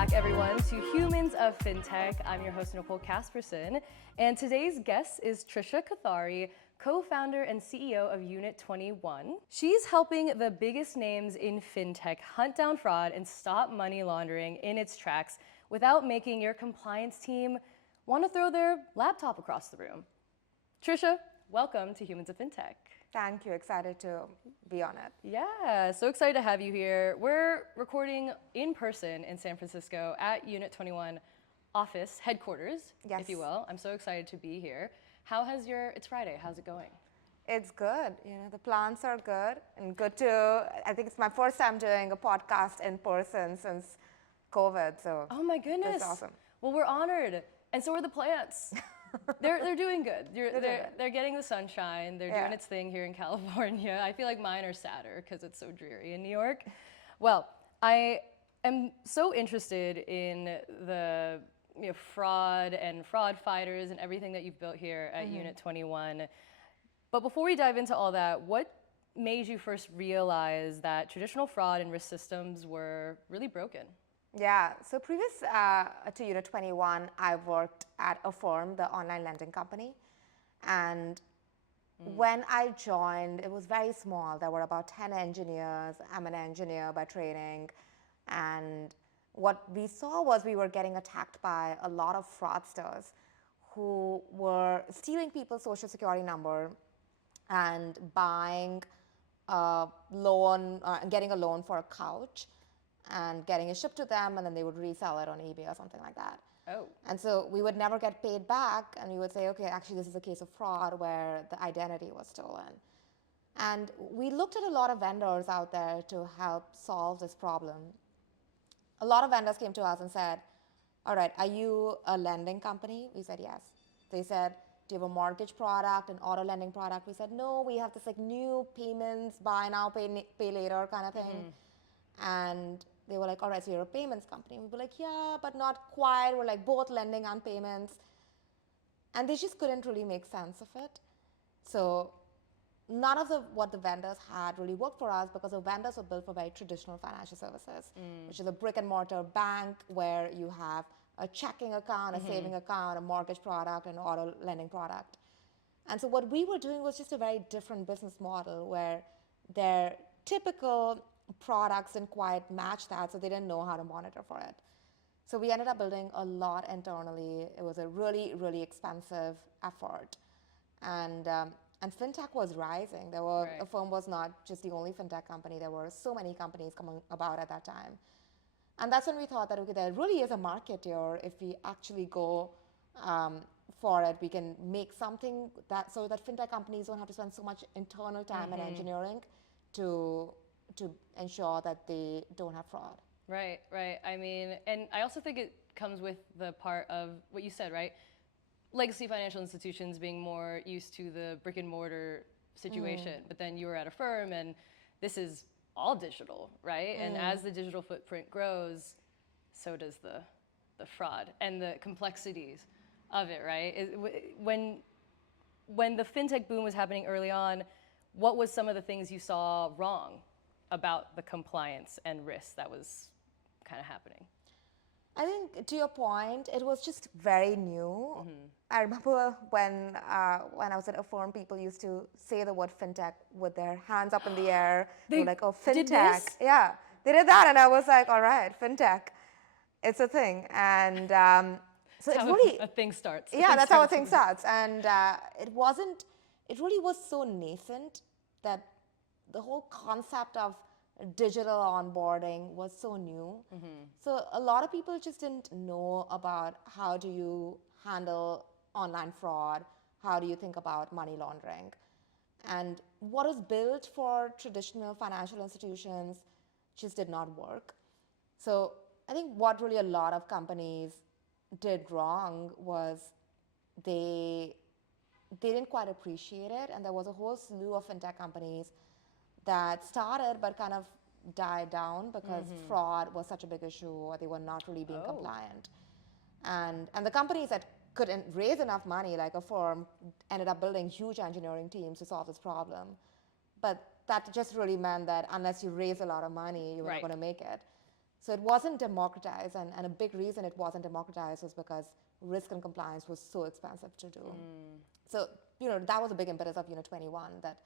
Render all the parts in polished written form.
back, everyone, to Humans of Fintech. I'm your host, Nicole Casperson, and today's guest is Trisha Kothari, co-founder and CEO of Unit21. She's helping the biggest names in fintech hunt down fraud and stop money laundering in its tracks without making your compliance team want to throw their laptop across the room. Trisha, welcome to Humans of Fintech. Thank you. Excited to be on it. Yeah, so excited to have you here. We're recording in person in San Francisco at Unit21 office headquarters, Yes. if you will. I'm so excited to be here. It's Friday, how's it going? It's good. The plants are good and good to, I think it's my first time doing a podcast in person since COVID. So Oh my goodness. That's awesome. Well, we're honored. And so are the plants. They're doing good. They're getting the sunshine. They're doing its thing here in California. I feel like mine are sadder because it's so dreary in New York. Well, I am so interested in the fraud and fraud fighters and everything that you've built here at Unit21. But before we dive into all that, what made you first realize that traditional fraud and risk systems were really broken? Yeah, so previous to Unit21, I worked at a firm, the online lending company. And when I joined, it was very small. There were about 10 engineers. I'm an engineer by training. And what we saw was we were getting attacked by a lot of fraudsters who were stealing people's social security number and buying a loan, getting a loan for a couch, and getting it shipped to them, and then they would resell it on eBay or something like that. Oh. And so we would never get paid back, and we would say, okay, actually this is a case of fraud where the identity was stolen. And we looked at a lot of vendors out there to help solve this problem. A lot of vendors came to us and said, all right, are you a lending company? We said, yes. They said, do you have a mortgage product, an auto lending product? We said, no, we have this like new payments, buy now, pay later kind of thing. And they were like, all right, so you're a payments company. We were like, yeah, but not quite. We're like both lending and payments. And they just couldn't really make sense of it. So none of what the vendors had really worked for us because the vendors were built for very traditional financial services, which is a brick and mortar bank where you have a checking account, a saving account, a mortgage product, an auto lending product. And so what we were doing was just a very different business model where their typical products didn't quite match that, so they didn't know how to monitor for it. So we ended up building a lot internally. It was a really, really expensive effort. And fintech was rising. A firm was not just the only fintech company. There were so many companies coming about at that time. And that's when we thought that, okay, there really is a market here. If we actually go for it, we can make something so that fintech companies don't have to spend so much internal time and engineering to ensure that they don't have fraud. Right. I mean, and I also think it comes with the part of what you said, right? Legacy financial institutions being more used to the brick and mortar situation, but then you were at a firm and this is all digital, right? And as the digital footprint grows, so does the fraud and the complexities of it, right? When the fintech boom was happening early on, what was some of the things you saw wrong about the compliance and risk that was kind of happening? I think to your point, it was just very new. I remember when I was at a firm, people used to say the word fintech with their hands up in the air. They were like, oh, fintech. Did this? Yeah, they did that, and I was like, all right, fintech, it's a thing. And so That's it how really a thing starts. Yeah, that's how a thing starts. And it really was so nascent that the whole concept of digital onboarding was so new. So a lot of people just didn't know about how do you handle online fraud, how do you think about money laundering. And what was built for traditional financial institutions just did not work. So I think what really a lot of companies did wrong was they didn't quite appreciate it, and there was a whole slew of fintech companies that started but kind of died down because fraud was such a big issue, or they were not really being compliant. And the companies that couldn't raise enough money, like a firm, ended up building huge engineering teams to solve this problem. But that just really meant that unless you raise a lot of money, you were not going to make it. So it wasn't democratized, and a big reason it wasn't democratized was because risk and compliance was so expensive to do. So, that was a big impetus of Unit21, that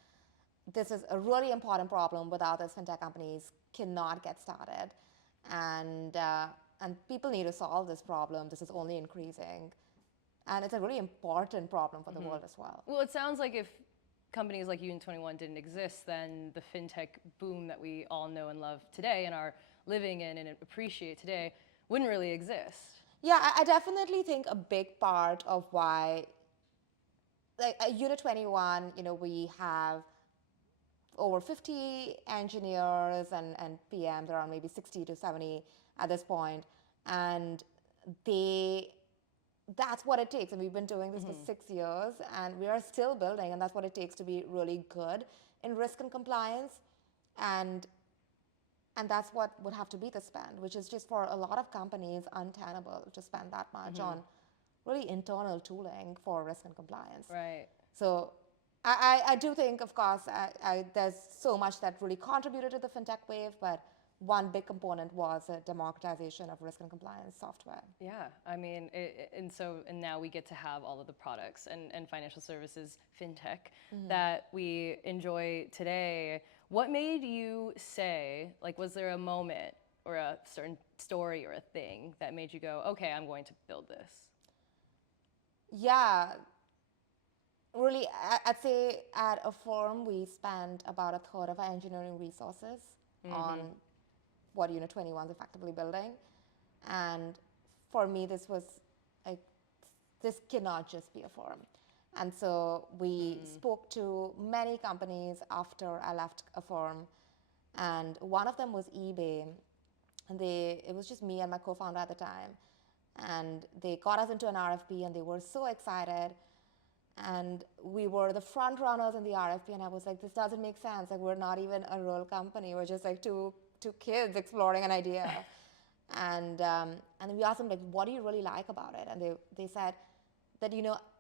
this is a really important problem without this fintech companies cannot get started. And people need to solve this problem. This is only increasing. And it's a really important problem for the world as well. Well, it sounds like if companies like Unit21 didn't exist, then the fintech boom that we all know and love today and are living in and appreciate today wouldn't really exist. Yeah, I definitely think a big part of why, like at Unit21, we have over 50 engineers and PMs, around maybe 60 to 70 at this point. And that's what it takes. And we've been doing this for 6 years, and we are still building, and that's what it takes to be really good in risk and compliance. And that's what would have to be the spend, which is just for a lot of companies untenable to spend that much on really internal tooling for risk and compliance. Right. So I do think, of course, there's so much that really contributed to the fintech wave, but one big component was a democratization of risk and compliance software. Yeah, I mean, and now we get to have all of the products and financial services, fintech, that we enjoy today. What made you say, like, was there a moment or a certain story or a thing that made you go, okay, I'm going to build this? Yeah, really, I'd say at a firm, we spend about a third of our engineering resources on what Unit21 is effectively building. And for me, this was like, this cannot just be a firm. And so we spoke to many companies after I left a firm. And one of them was eBay. And it was just me and my co-founder at the time. And they got us into an RFP, and they were so excited. And we were the front runners in the RFP. And I was like, this doesn't make sense. Like, we're not even a real company. We're just like two kids exploring an idea. And we asked them, like, what do you really like about it? And they said that,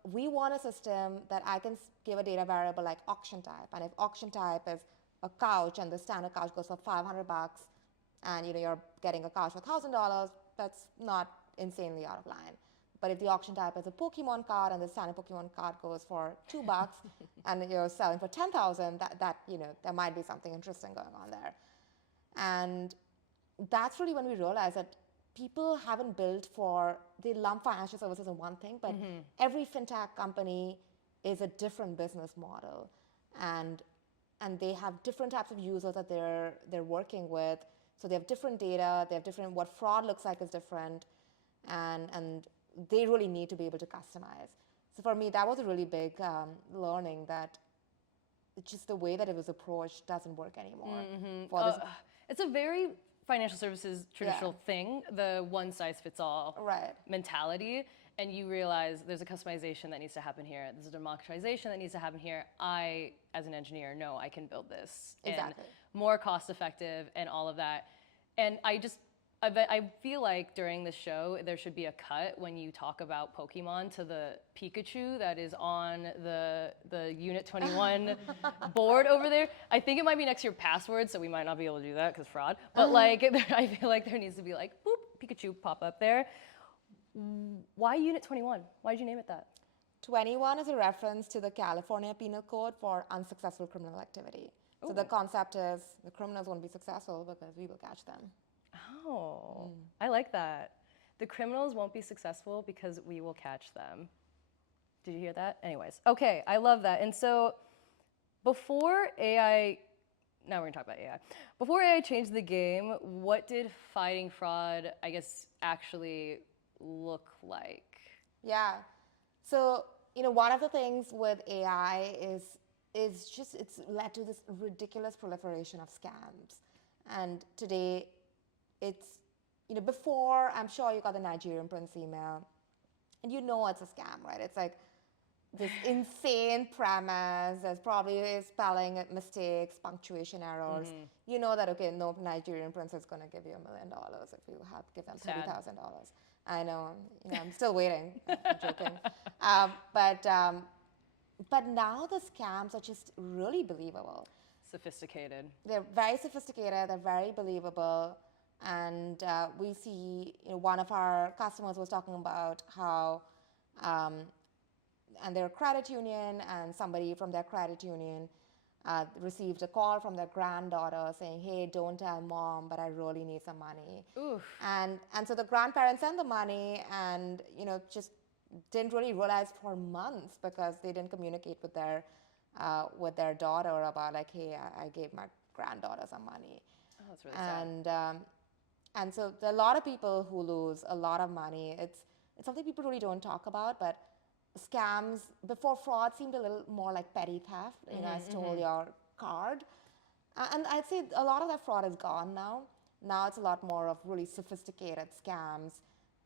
we want a system that I can give a data variable like auction type. And if auction type is a couch, and the standard couch goes for $500, and you're getting a couch for $1,000, that's not insanely out of line. But if the auction type is a Pokemon card, and the standard Pokemon card goes for $2, and you're selling for $10,000, that there might be something interesting going on there. And that's really when we realized that people haven't built they lump financial services in one thing, but every fintech company is a different business model. And they have different types of users that they're working with. So they have different data, what fraud looks like is different, and they really need to be able to customize. So for me, that was a really big learning, that it's just the way that it was approached doesn't work anymore. It's a very financial services traditional thing, the one-size-fits-all mentality, and you realize there's a customization that needs to happen here, there's a democratization that needs to happen here. I, as an engineer, know I can build this. Exactly. And more cost-effective and all of that. And I feel like during this show, there should be a cut when you talk about Pokemon to the Pikachu that is on the Unit21 board over there. I think it might be next to your password, so we might not be able to do that because fraud. But I feel like there needs to be like, boop, Pikachu pop up there. Why Unit21? Why did you name it that? 21 is a reference to the California Penal Code for unsuccessful criminal activity. Ooh. So the concept is the criminals won't be successful because we will catch them. Oh, I like that. The criminals won't be successful because we will catch them. Did you hear that? Anyways, okay, I love that. And so before AI, now we're gonna talk about AI. Before AI changed the game, what did fighting fraud, I guess, actually look like? Yeah, so, one of the things with AI is just, it's led to this ridiculous proliferation of scams. And today, it's, before, I'm sure you got the Nigerian prince email, and it's a scam, right? It's like this insane premise. There's probably spelling mistakes, punctuation errors. You know that, okay, no Nigerian prince is going to give you $1 million if you give them $30,000. I know, I'm still waiting. I'm joking. But now the scams are just really believable. Sophisticated. They're very sophisticated. They're very believable. And we see, one of our customers was talking about how, and their credit union, and somebody from their credit union received a call from their granddaughter saying, hey, don't tell mom, but I really need some money. Oof. And so the grandparents sent the money and, just didn't really realize for months because they didn't communicate with their daughter about like, hey, I gave my granddaughter some money. Oh, that's really sad. And so there are a lot of people who lose a lot of money. It's something people really don't talk about, but scams before fraud seemed a little more like petty theft. I stole your card. And I'd say a lot of that fraud is gone now. Now it's a lot more of really sophisticated scams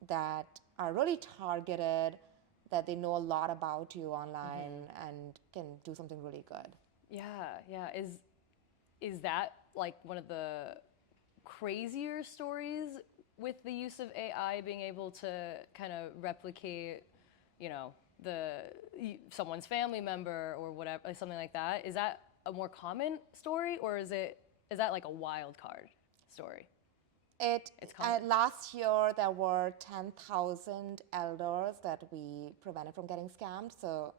that are really targeted, that they know a lot about you online and can do something really good. Yeah. Is that like one of the crazier stories with the use of AI being able to kind of replicate, someone's family member or whatever, like something like that? Is that a more common story, or is that like a wild card story? It's last year there were 10,000 elders that we prevented from getting scammed. So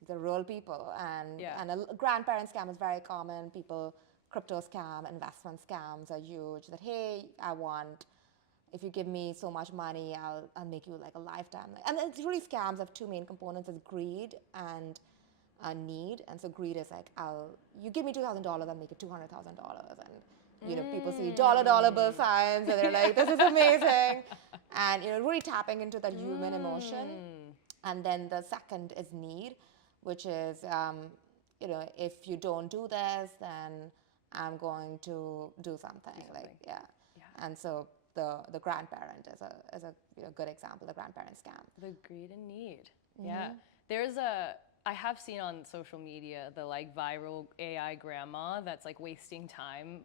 these are real people, and a grandparent scam is very common. Crypto scam, investment scams are huge. That, hey, if you give me so much money, I'll make you like a lifetime. And it's really scams have two main components: is greed and need. And so greed is like, you give me $2,000, I'll make it $200,000, and people see dollar bill signs, and they're like, this is amazing, and really tapping into that human emotion. And then the second is need, which is if you don't do this, then I'm going to do something. And so the grandparent is a good example, the grandparent scam. The greed and need. Yeah. I have seen on social media the like viral AI grandma that's like wasting time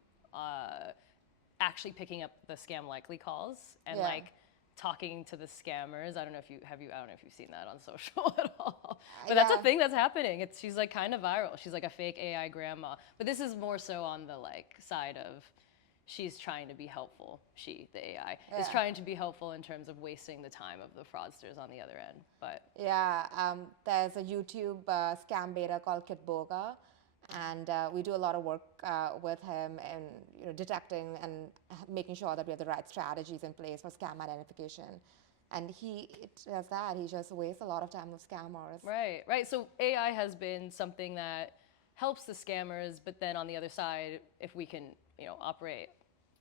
actually picking up the scam likely calls and like talking to the scammers. I don't know if you've seen that on social at all. But that's a thing that's happening. She's like kind of viral. She's like a fake AI grandma. But this is more so on the like side of she's trying to be helpful. The AI, is trying to be helpful in terms of wasting the time of the fraudsters on the other end. But there's a YouTube scam beta called Kitboga, and we do a lot of work with him and detecting and making sure that we have the right strategies in place for scam identification. And he does that. He just wastes a lot of time with scammers. Right. So AI has been something that helps the scammers, but then on the other side, if we can operate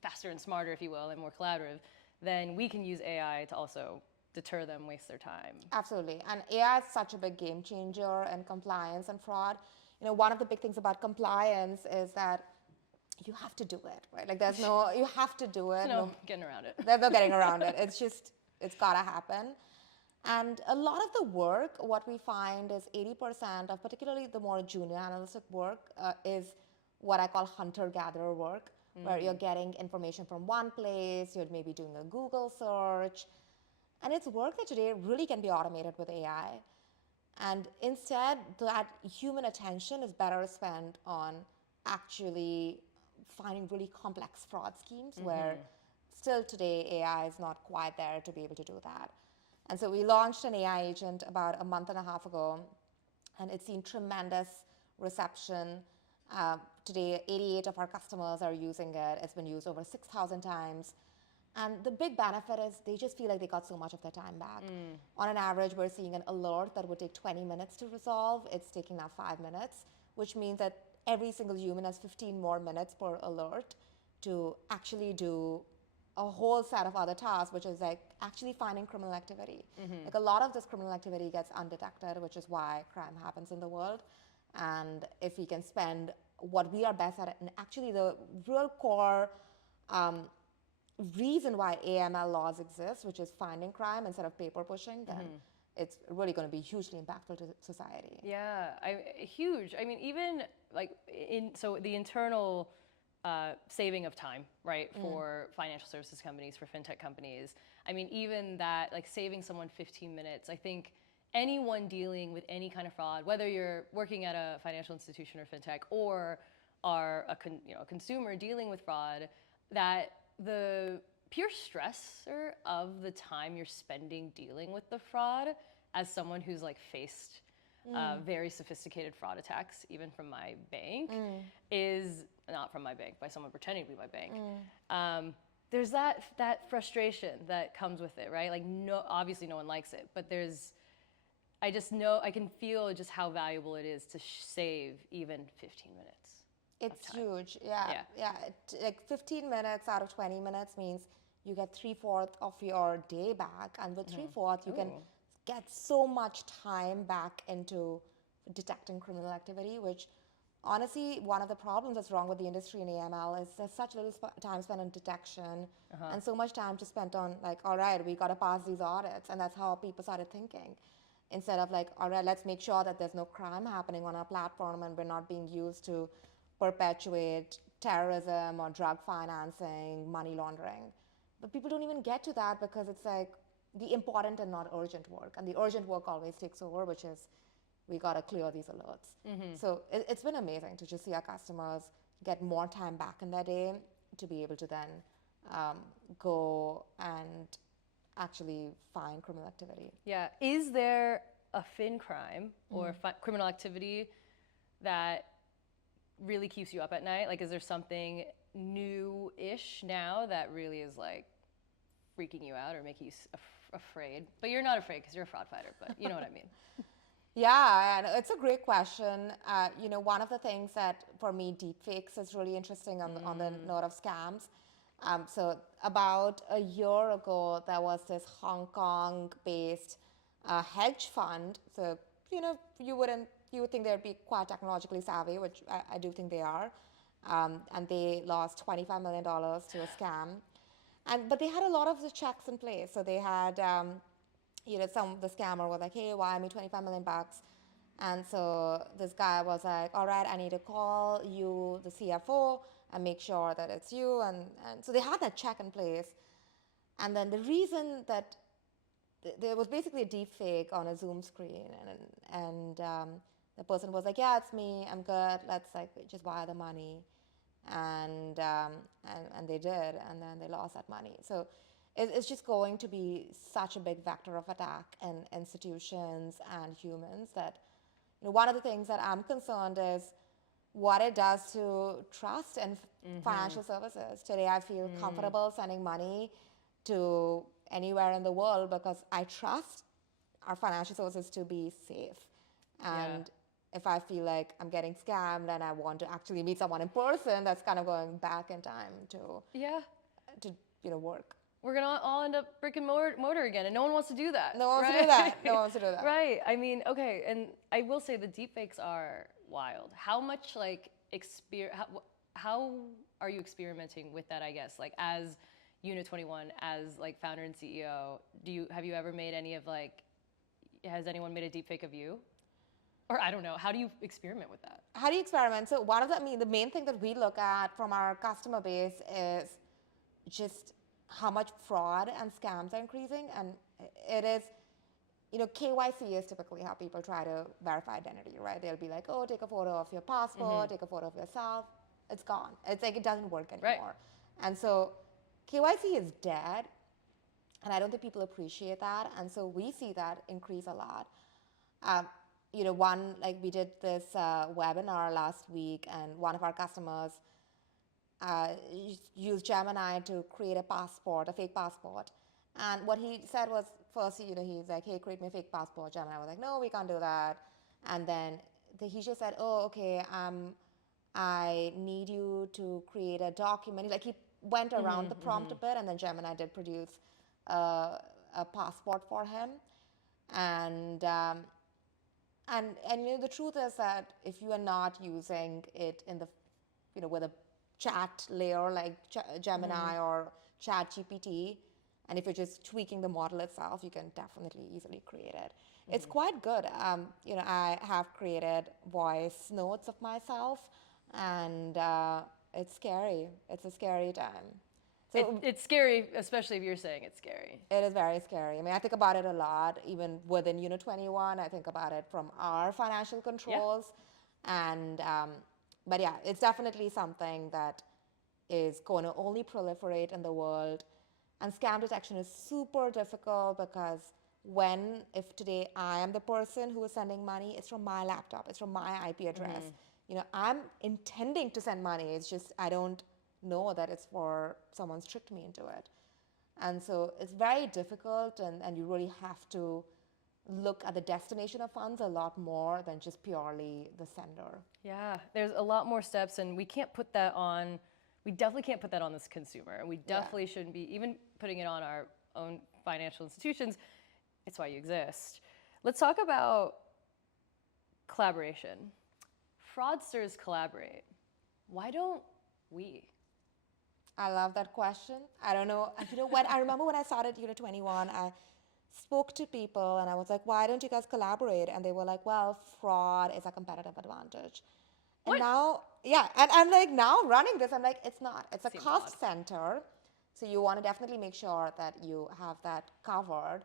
faster and smarter, if you will, and more collaborative, then we can use AI to also deter them, waste their time. Absolutely. And AI is such a big game changer in compliance and fraud. One of the big things about compliance is that you have to do it, right? Like you have to do it. No getting around it. There's no getting around it. It's gotta happen. And a lot of the work, what we find is 80% of particularly the more junior analytic work is what I call hunter-gatherer work, where you're getting information from one place, you're maybe doing a Google search, and it's work that today really can be automated with AI. And instead, that human attention is better spent on actually finding really complex fraud schemes where still today AI is not quite there to be able to do that. And so we launched an AI agent about a month and a half ago, and it's seen tremendous reception. Today, 88 of our customers are using it. It's been used over 6,000 times. And the big benefit is they just feel like they got so much of their time back. On an average, we're seeing an alert that would take 20 minutes to resolve. It's taking now 5 minutes, which means that every single human has 15 more minutes per alert to actually do a whole set of other tasks, which is like actually finding criminal activity. Like a lot of this criminal activity gets undetected, which is why crime happens in the world. And if we can spend what we are best at, and actually the real core reason why AML laws exist, which is finding crime instead of paper pushing, then it's really going to be hugely impactful to society. Yeah, huge. I mean, even like so the internal saving of time, right, for financial services companies, for fintech companies. I mean, even that, like saving someone 15 minutes, I think anyone dealing with any kind of fraud, whether you're working at a financial institution or fintech, or are a consumer dealing with fraud, that the pure stressor of the time you're spending dealing with the fraud, as someone who's like faced very sophisticated fraud attacks, even from my bank, is not from my bank, by someone pretending to be my bank. There's that frustration that comes with it, right? Like, no, obviously no one likes it, but I just know, I can feel just how valuable it is to save even 15 minutes. It's huge. Yeah. Like 15 minutes out of 20 minutes means you get 3/4 of your day back, and with 3/4 you can get so much time back into detecting criminal activity, which honestly, one of the problems that's wrong with the industry in AML is there's such little time spent on detection and so much time just spent on like, all right, we got to pass these audits. And that's how people started thinking. Instead of like, all right, let's make sure that there's no crime happening on our platform and we're not being used to perpetuate terrorism or drug financing, money laundering. But people don't even get to that because it's like the important and not urgent work. And the urgent work always takes over, which is we got to clear these alerts. So it's been amazing to just see our customers get more time back in their day to be able to then go and actually find criminal activity. Yeah. Is there a FinCrime or criminal activity that really keeps you up at night? Like, is there something new-ish now that really is like freaking you out or making you afraid? But you're not afraid because you're a fraud fighter, but you know what I mean. Yeah, and it's a great question. One of the things that for me, deepfakes is really interesting on the note of scams. So about a year ago, there was this Hong Kong-based hedge fund. So, you would think they'd be quite technologically savvy, which I do think they are. And they lost $25 million to a scam. But they had a lot of the checks in place. So they had, the scammer was like, hey, wire me 25 million bucks. And so this guy was like, all right, I need to call you, the CFO, and make sure that it's you. And so they had that check in place. And then the reason that there was basically a deep fake on a Zoom screen. And the person was like, yeah, it's me. I'm good. Let's like just wire the money. And they did. And then they lost that money. So it's just going to be such a big vector of attack in institutions and humans that, one of the things that I'm concerned is what it does to trust in financial services. Today, I feel comfortable sending money to anywhere in the world because I trust our financial services to be safe. And if I feel like I'm getting scammed and I want to actually meet someone in person, that's kind of going back in time to work. We're going to all end up brick and mortar again, and no one wants to do that. No one wants to do that. No one wants to do that. Right. I mean, okay, and I will say the deepfakes are wild. How much, like, how are you experimenting with that, I guess? Like, as Unit21, as, like, founder and CEO, have you ever made any of, like, has anyone made a deepfake of you? Or I don't know, how do you experiment with that? How do you experiment? So the main thing that we look at from our customer base is just how much fraud and scams are increasing. And it is, KYC is typically how people try to verify identity, right? They'll be like, oh, take a photo of your passport, take a photo of yourself. It's gone. It's like it doesn't work anymore. Right. And so KYC is dead. And I don't think people appreciate that. And so we see that increase a lot. We did this webinar last week, and one of our customers used Gemini to create a fake passport. And what he said was, first, he's like, hey, create me a fake passport. Gemini was like, no, we can't do that. And then he just said, oh, okay, I need you to create a document. Like, he went around the prompt a bit, and then Gemini did produce a passport for him. And the truth is that if you are not using it in the, with a chat layer like Gemini or Chat GPT, and if you're just tweaking the model itself, you can definitely easily create it. It's quite good. I have created voice notes of myself, and it's scary. It's a scary time. So it's scary, especially if you're saying it's scary. It is very scary. I mean, I think about it a lot, even within Unit21. I think about it from our financial controls. Yeah. And, but yeah, it's definitely something that is going to only proliferate in the world. And scam detection is super difficult because if today I am the person who is sending money, it's from my laptop, it's from my IP address. I'm intending to send money. It's just I don't know that it's for someone's tricked me into it. And so it's very difficult, and you really have to look at the destination of funds a lot more than just purely the sender. Yeah, there's a lot more steps, and we definitely can't put that on this consumer. And we definitely shouldn't be even putting it on our own financial institutions. It's why you exist. Let's talk about collaboration. Fraudsters collaborate. Why don't we? I love that question. I don't know. I remember when I started Unit21, I spoke to people and I was like, why don't you guys collaborate? And they were like, well, fraud is a competitive advantage. And now, and I'm like, now running this, I'm like, it's not. It's a cost center. So you want to definitely make sure that you have that covered.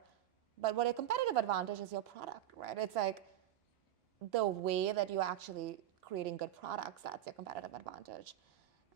But what a competitive advantage is your product, right? It's like the way that you're actually creating good products, that's your competitive advantage.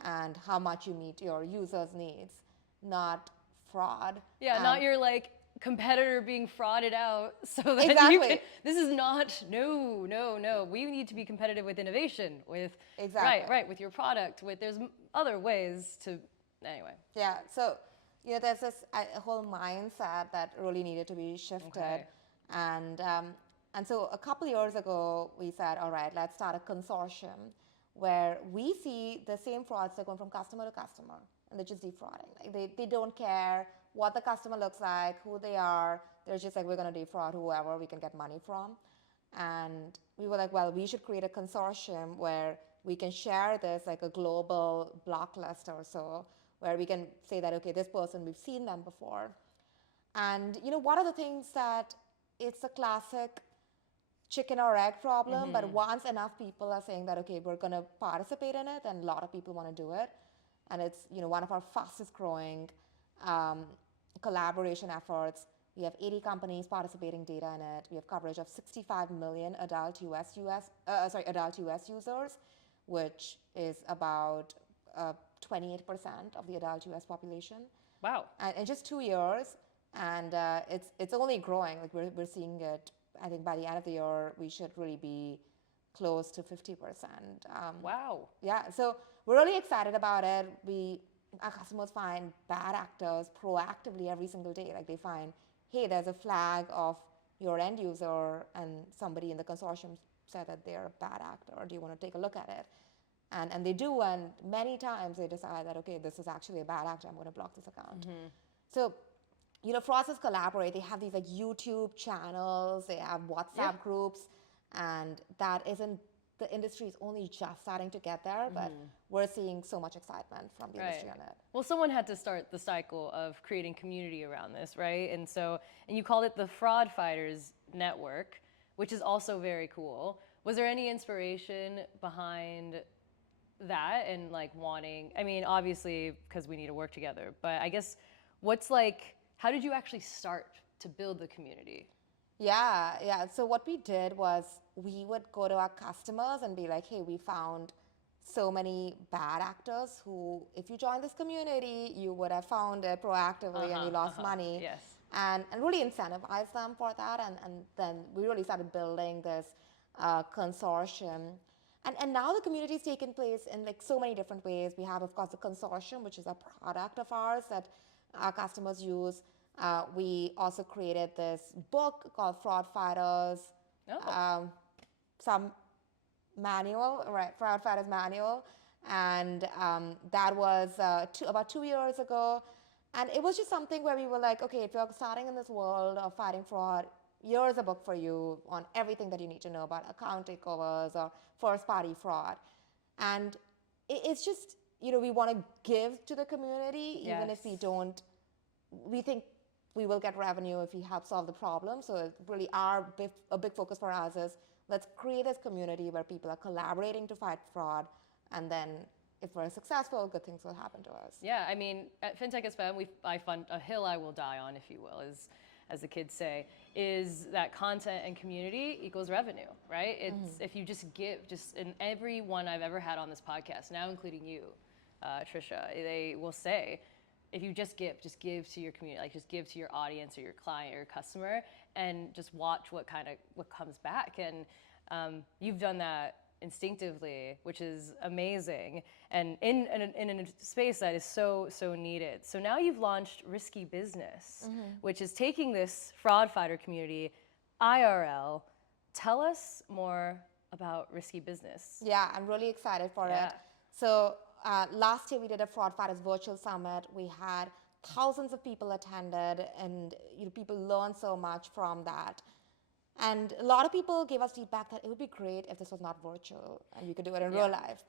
And how much you meet your users' needs, not fraud. Yeah, not your like competitor being frauded out so that exactly. This is not, no. We need to be competitive with innovation, with, exactly. right, with your product, there's other ways to, anyway. Yeah, so, there's this whole mindset that really needed to be shifted. Okay. And so a couple years ago, we said, all right, let's start a consortium where we see the same fraudster going from customer to customer, and they're just defrauding. Like they don't care what the customer looks like, who they are. They're just like, we're going to defraud whoever we can get money from. And we were like, well, we should create a consortium where we can share this, like a global block list or so, where we can say that, okay, this person, we've seen them before. And, one of the things that it's a classic chicken or egg problem, but once enough people are saying that, okay, we're going to participate in it, and a lot of people want to do it. And it's, one of our fastest growing collaboration efforts. We have 80 companies participating data in it. We have coverage of 65 million adult US users, which is about 28% of the adult US population. Wow. And in just 2 years, and it's only growing. Like we're seeing it. I think by the end of the year, we should really be close to 50%. Wow. Yeah, so we're really excited about it. Our customers find bad actors proactively every single day. Like they find, hey, there's a flag of your end user, and somebody in the consortium said that they're a bad actor. Do you want to take a look at it? And they do, and many times they decide that, okay, this is actually a bad actor. I'm going to block this account. So, fraudsters collaborate. They have these like YouTube channels. They have WhatsApp groups, and the industry is only just starting to get there, but we're seeing so much excitement from the industry on it. Well, someone had to start the cycle of creating community around this, right? And you called it the Fraud Fighters Network, which is also very cool. Was there any inspiration behind that and like wanting, obviously because we need to work together, but I guess how did you actually start to build the community? Yeah. So what we did was we would go to our customers and be like, hey, we found so many bad actors who, if you join this community, you would have found it proactively and you lost money. Yes. And really incentivize them for that. And then we really started building this consortium. And now the community is taking place in like so many different ways. We have, of course, the consortium, which is a product of ours that our customers use. We also created this book called Fraud Fighters. Some manual, right? Fraud Fighters manual. And that was about 2 years ago. And it was just something where we were like, okay, if you're starting in this world of fighting fraud, here's a book for you on everything that you need to know about account takeovers or first-party fraud. And it's just, we want to give to the community, even if we think we will get revenue if we help solve the problem. So really a big focus for us is let's create this community where people are collaborating to fight fraud, and then if we're successful, good things will happen to us. Yeah, at Fintech FM, I fund a hill I will die on, if you will, as the kids say, is that content and community equals revenue, right? It's if you just give, in every one I've ever had on this podcast, now including you, Trisha, they will say, if you just give to your community, like just give to your audience or your client or your customer, and just watch what comes back. And you've done that instinctively, which is amazing, and in a space that is so needed. So now you've launched Risky Business, which is taking this fraud fighter community IRL. Tell us more about Risky Business. Yeah, I'm really excited for it. So last year we did a Fraud Fighters virtual summit. We had thousands of people attended, and people learned so much from that. And a lot of people gave us feedback that it would be great if this was not virtual and we could do it in real life.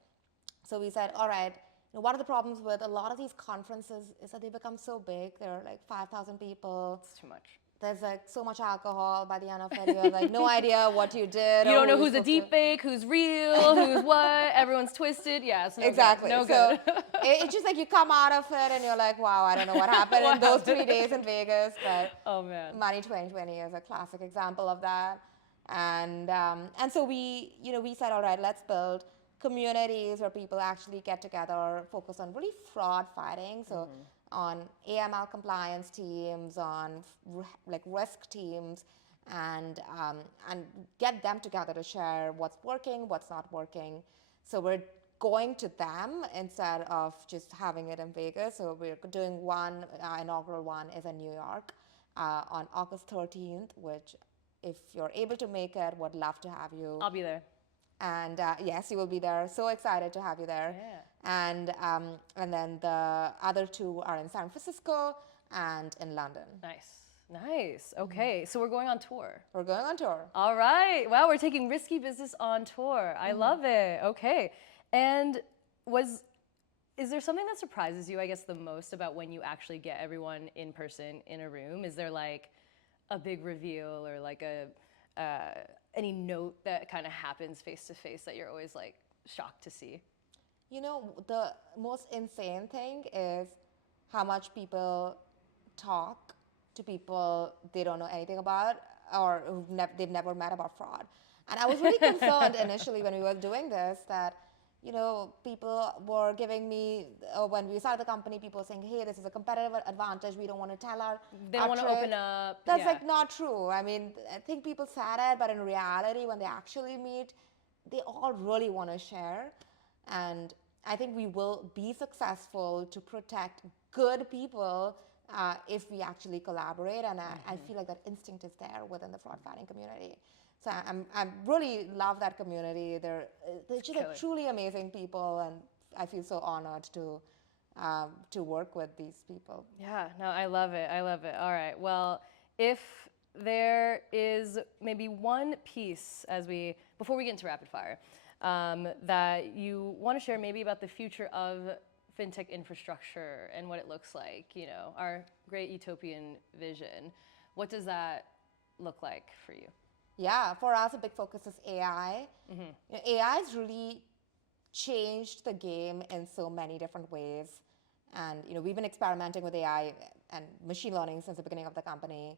So we said, all right, one of the problems with a lot of these conferences is that they become so big. There are like 5,000 people. It's too much. There's like so much alcohol by the end of it. You have like no idea what you did. You don't know who's a deep fake, who's real, who's what. Everyone's twisted. Yeah, it's no exactly. Good. No so good. It's just like you come out of it and you're like, wow, I don't know what happened in those 3 days in Vegas. But oh man, Money 2020 is a classic example of that. And so we said, all right, let's build communities where people actually get together, focus on really fraud fighting. So on AML compliance teams, on like risk teams, and get them together to share what's working, what's not working. So we're going to them instead of just having it in Vegas. So we're doing one, inaugural one is in New York on August 13th, which if you're able to make it, would love to have you. I'll be there. And yes, you will be there. So excited to have you there. Yeah. And then the other two are in San Francisco and in London. Nice. Okay, so we're going on tour. We're going on tour. All right. Wow, we're taking Risky Business on tour. I love it. Okay. And is there something that surprises you, I guess, the most about when you actually get everyone in person in a room? Is there like a big reveal or like any note that kind of happens face to face that you're always like shocked to see? The most insane thing is how much people talk to people they don't know anything about or they've never met about fraud. And I was really concerned initially when we were doing this that people were giving me, when we started the company, people were saying, hey, this is a competitive advantage. We don't want to tell They don't want to open up. That's like not true. I mean, I think people said it, but in reality, when they actually meet, they all really want to share. And I think we will be successful to protect good people if we actually collaborate. And I feel like that instinct is there within the fraud fighting community. So I really love that community. They're just like truly amazing people, and I feel so honored to work with these people. Yeah, no, I love it. All right. Well, if there is maybe one piece before we get into rapid fire, that you want to share maybe about the future of fintech infrastructure and what it looks like, our great utopian vision. What does that look like for you? Yeah, for us, a big focus is AI. AI has really changed the game in so many different ways. And we've been experimenting with AI and machine learning since the beginning of the company.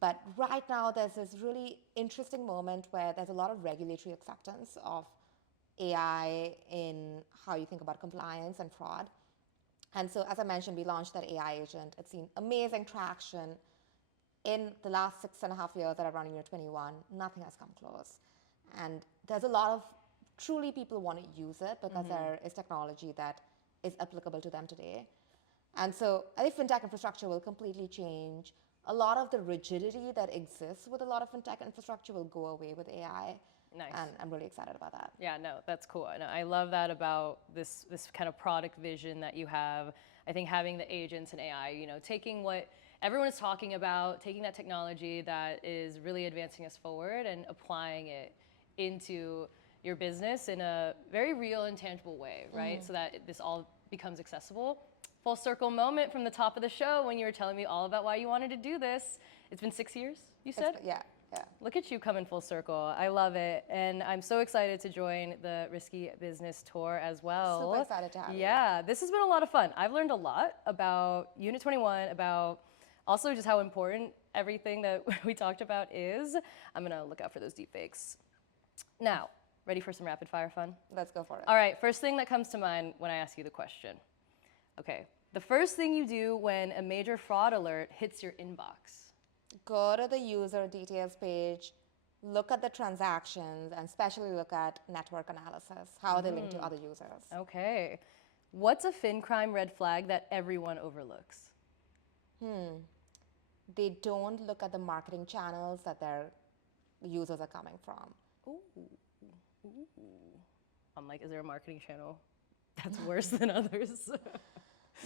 But right now, there's this really interesting moment where there's a lot of regulatory acceptance of AI in how you think about compliance and fraud. And so, as I mentioned, we launched that AI agent. It's seen amazing traction. In the last 6.5 years that I've run Unit21, nothing has come close. And there's a lot of truly people want to use it because there is technology that is applicable to them today. And so I think fintech infrastructure will completely change. A lot of the rigidity that exists with a lot of fintech infrastructure will go away with AI. Nice. And I'm really excited about that. Yeah, no, that's cool. And I love that about this kind of product vision that you have. I think having the agents and AI, taking what everyone is talking about, taking that technology that is really advancing us forward and applying it into your business in a very real and tangible way, right? So that this all becomes accessible. Full circle moment from the top of the show when you were telling me all about why you wanted to do this. It's been 6 years, you said? Yeah. Look at you coming full circle. I love it. And I'm so excited to join the Risky Business Tour as well. Super excited to have you. Yeah, this has been a lot of fun. I've learned a lot about Unit21, about also just how important everything that we talked about is. I'm gonna look out for those deepfakes. Now, Ready for some rapid fire fun? Let's go for it. All right, first thing that comes to mind when I ask you the question. Okay, the first thing you do when a major fraud alert hits your inbox. Go to the user details page, look at the transactions, and especially look at network analysis, how they link to other users. Okay. What's a FinCrime red flag that everyone overlooks? They don't look at the marketing channels that their users are coming from. Ooh. I'm like, is there a marketing channel that's worse than others?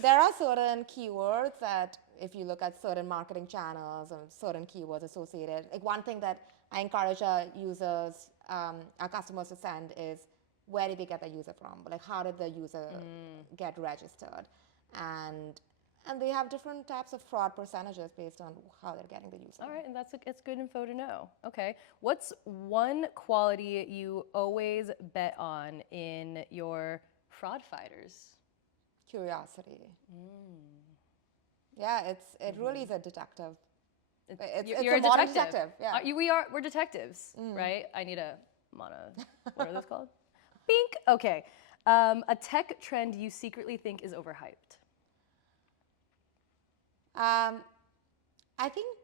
There are certain keywords that if you look at certain marketing channels and certain keywords associated, like one thing that I encourage our users, our customers to send is where did they get the user from? Like how did the user get registered? And they have different types of fraud percentages based on how they're getting the user. All right, and it's good info to know. Okay, what's one quality you always bet on in your fraud fighters? Curiosity. Yeah, it really is a detective. It's You're a modern detective. Yeah. We're detectives, right? I need a what are those called? Bink. Okay. A tech trend you secretly think is overhyped. I think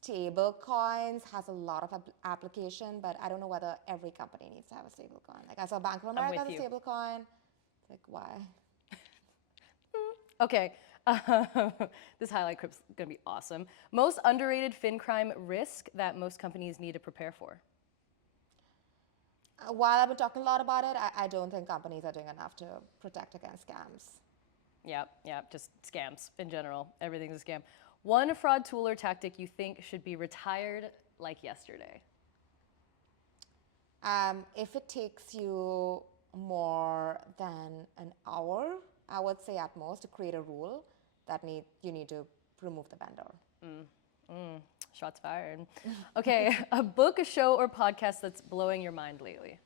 stable coins has a lot of application, but I don't know whether every company needs to have a stable coin. Like I saw Bank of America has a stable coin. It's like, why? Okay. This highlight clip's gonna be awesome. Most underrated FinCrime risk that most companies need to prepare for. While I've been talking a lot about it, I don't think companies are doing enough to protect against scams. Yep, just scams in general. Everything's a scam. One fraud tool or tactic you think should be retired like yesterday. If it takes you more than an hour, I would say at most to create a rule that you need to remove the vendor. Shots fired. Okay, a book, a show, or podcast that's blowing your mind lately.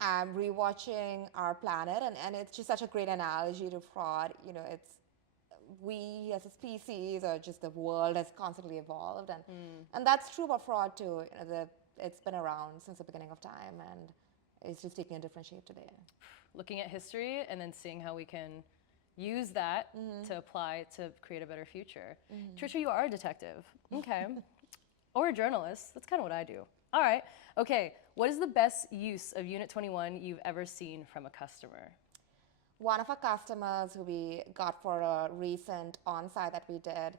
I'm rewatching Our Planet, and it's just such a great analogy to fraud. You know, we as a species or just the world has constantly evolved, and that's true about fraud too. You know, it's been around since the beginning of time, and it's just taking a different shape today. Looking at history and then seeing how we can use that to apply to create a better future. Trisha, you are a detective. Okay. Or a journalist. That's kind of what I do. All right. Okay. What is the best use of Unit21 you've ever seen from a customer? One of our customers who we got for a recent on-site that we did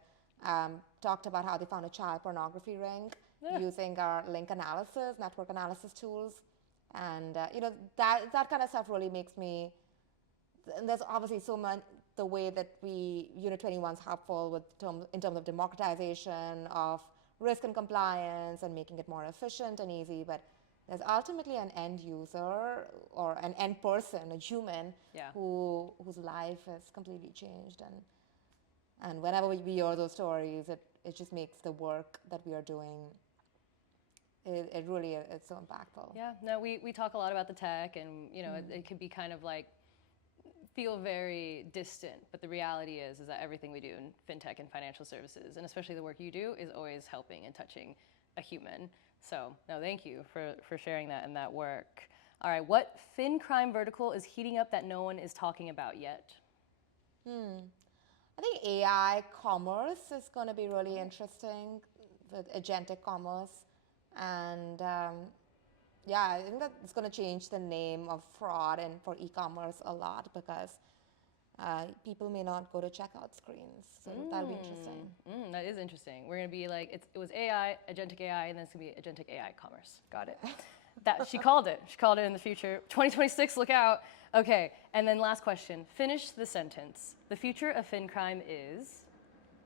talked about how they found a child pornography ring using our link analysis, network analysis tools. And you know, that kind of stuff really makes me, there's obviously so much, the way that Unit21 is helpful in terms of democratization of risk and compliance and making it more efficient and easy, but there's ultimately an end user or an end person, a human, whose life has completely changed. And whenever we hear those stories, it just makes the work that we are doing, it really is so impactful. Yeah, no, we talk a lot about the tech, and you know, it could be kind of like feel very distant, but the reality is that everything we do in fintech and financial services, and especially the work you do, is always helping and touching a human. So no, thank you for sharing that and that work. All right, what FinCrime vertical is heating up that no one is talking about yet? I think AI commerce is going to be really interesting, with agentic commerce. And yeah, I think that it's going to change the name of fraud and for e-commerce a lot, because people may not go to checkout screens. So that'll be interesting. That is interesting. We're going to be like, it was AI, agentic AI, and then it's going to be agentic AI commerce. Got it. She called it. She called it in the future. 2026, look out. Okay, and then last question. Finish the sentence. The future of FinCrime is?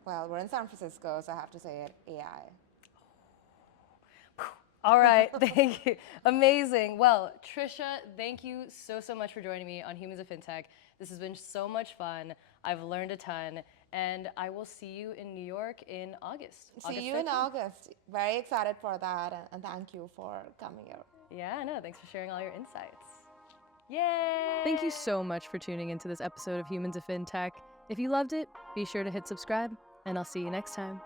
Well, we're in San Francisco, so I have to say it, AI. All right, thank you. Amazing. Well, Trisha, thank you so much for joining me on Humans of FinTech. This has been so much fun. I've learned a ton, and I will see you in New York in August. See you in August. Very excited for that, and thank you for coming here. Yeah, no, thanks for sharing all your insights. Yay! Thank you so much for tuning into this episode of Humans of FinTech. If you loved it, be sure to hit subscribe, and I'll see you next time.